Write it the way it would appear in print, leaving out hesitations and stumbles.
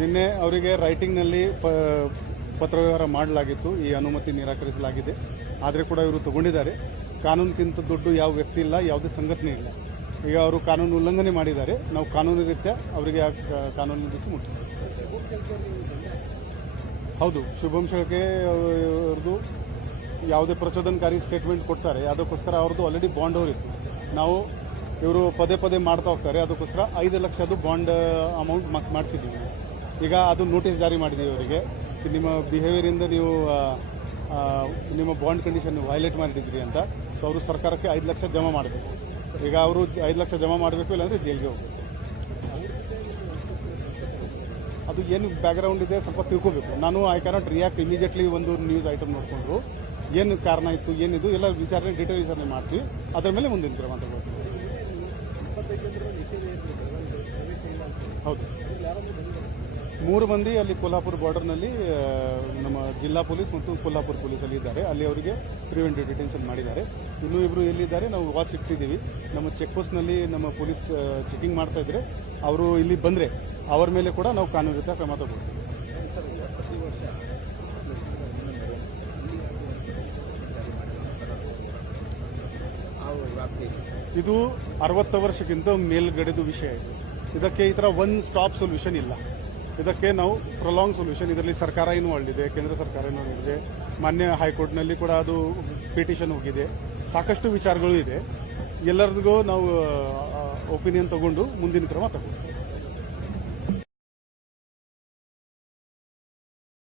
ನಿನ್ನೆ ಅವರಿಗೆ ರೈಟಿಂಗ್ನಲ್ಲಿ ಪತ್ರವ್ಯವಹಾರ ಮಾಡಲಾಗಿತ್ತು. ಈ ಅನುಮತಿ ನಿರಾಕರಿಸಲಾಗಿದೆ. ಆದರೆ ಕೂಡ ಇವರು ತಗೊಂಡಿದ್ದಾರೆ. ಕಾನೂನಿಗಿಂತ ದೊಡ್ಡ ಯಾವ ವ್ಯಕ್ತಿ ಇಲ್ಲ, ಯಾವುದೇ ಸಂಘಟನೆ ಇಲ್ಲ. ಈಗ ಅವರು ಕಾನೂನು ಉಲ್ಲಂಘನೆ ಮಾಡಿದ್ದಾರೆ. ನಾವು ಕಾನೂನು ರೀತ್ಯ ಅವರಿಗೆ ಕಾನೂನಿನ ದಿವಸ ಮುಟ್ಟಿಸ್ತೀವಿ. ಹೌದು, ಶುಭಂ ಶೆಳ್ಕೆ ಅವ್ರದ್ದು ಯಾವುದೇ ಪ್ರಚೋದನಕಾರಿ ಸ್ಟೇಟ್ಮೆಂಟ್ ಕೊಡ್ತಾರೆ, ಅದಕ್ಕೋಸ್ಕರ ಅವ್ರದ್ದು ಆಲ್ರೆಡಿ ಬಾಂಡ್ ಅವರಿತ್ತು. ನಾವು ಇವರು ಪದೇ ಪದೇ ಮಾಡ್ತಾ ಹೋಗ್ತಾರೆ, ಅದಕ್ಕೋಸ್ಕರ 5 ಲಕ್ಷದ್ದು ಬಾಂಡ್ ಅಮೌಂಟ್ ಮಾಡಿಸಿದ್ದೀವಿ. ಈಗ ಅದು ನೋಟಿಸ್ ಜಾರಿ ಮಾಡಿದ್ದೀವಿ ಅವರಿಗೆ. ನಿಮ್ಮ ಬಿಹೇವಿಯರಿಂದ ನೀವು ನಿಮ್ಮ ಬಾಂಡ್ ಕಂಡೀಷನ್ ವೈಲೇಟ್ ಮಾಡಿದ್ರಿ ಅಂತ. ಸೊ ಅವರು ಸರ್ಕಾರಕ್ಕೆ 5 ಲಕ್ಷ ಜಮಾ ಮಾಡಬೇಕು. ಈಗ ಅವರು 5 ಲಕ್ಷ ಜಮಾ ಮಾಡಬೇಕು, ಇಲ್ಲಾಂದರೆ ಜೈಲಿಗೆ ಹೋಗಬೇಕು. ಅದು ಏನು ಬ್ಯಾಕ್ಗ್ರೌಂಡ್ ಇದೆ ಸ್ವಲ್ಪ ತಿಳ್ಕೋಬೇಕು. ನಾನು ಐ ಕ್ಯಾನಾಟ್ ರಿಯಾಕ್ಟ್ ಇಮಿಡಿಯೇಟ್ಲಿ. ಒಂದು ನ್ಯೂಸ್ ಐಟಮ್ ನೋಡಿಕೊಂಡು ಏನು ಕಾರಣ ಇತ್ತು, ಏನಿದು ಎಲ್ಲ ವಿಚಾರಣೆ ಡೀಟೇಲ್ ವಿಚಾರಣೆ ಮಾಡ್ತೀವಿ. ಅದರ ಮೇಲೆ ಮುಂದಿನ ಕ್ರಮ ತಗೋತೀವಿ. ಹೌದು, 3 ಮಂದಿ ಅಲ್ಲಿ ಕೊಲ್ಹಾಪುರ ಬಾರ್ಡರ್ನಲ್ಲಿ ನಮ್ಮ ಜಿಲ್ಲಾ ಪೊಲೀಸ್ ಮತ್ತು ಕೊಲ್ಹಾಪುರ ಪೊಲೀಸಲ್ಲಿ ಇದ್ದಾರೆ. ಅಲ್ಲಿ ಅವರಿಗೆ ಪ್ರಿವೆಂಟಿವ್ ಡಿಟೆನ್ಷನ್ ಮಾಡಿದ್ದಾರೆ. ಇನ್ನೂ ಇಬ್ಬರು ಎಲ್ಲಿದ್ದಾರೆ ನಾವು ವಾಚ್ ಇಟ್ಟಿದ್ದೀವಿ. ನಮ್ಮ ಚೆಕ್ ಪೋಸ್ಟ್ನಲ್ಲಿ ನಮ್ಮ ಪೊಲೀಸ್ ಚೆಕಿಂಗ್ ಮಾಡ್ತಾ ಇದ್ರೆ ಅವರು ಇಲ್ಲಿ ಬಂದರೆ ಅವರ ಮೇಲೆ ಕೂಡ ನಾವು ಕಾನೂನು ರೀತ್ಯ ಕ್ರಮ ತಗೊಳ್ತೀವಿ. ಇದು 60 ವರ್ಷಕ್ಕಿಂತ ಮೇಲ್ಗಡೆದು ವಿಷಯ ಇದು. ಇದಕ್ಕೆ ಈ ಥರ ಒನ್ ಸ್ಟಾಪ್ ಸೊಲ್ಯೂಷನ್ ಇಲ್ಲ. ಇದಕ್ಕೆ ನಾವು ಪ್ರೊಲಾಂಗ್ ಸೊಲ್ಯೂಷನ್. ಇದರಲ್ಲಿ ಸರ್ಕಾರ ಇನ್ವಾಲ್ವ್ ಇದೆ, ಕೇಂದ್ರ ಸರ್ಕಾರ ಇನ್ವಾಲ್ವ್ ಇದೆ. ಮಾನ್ಯ ಹೈಕೋರ್ಟ್ನಲ್ಲಿ ಕೂಡ ಅದು ಪಿಟಿಷನ್ ಹೋಗಿದೆ. ಸಾಕಷ್ಟು ವಿಚಾರಗಳು ಇದೆ. ಎಲ್ಲರಿಗೂ ನಾವು ಒಪಿನಿಯನ್ ತಗೊಂಡು ಮುಂದಿನ ಕ್ರಮ ತಗೊಳ್ತೀವಿ.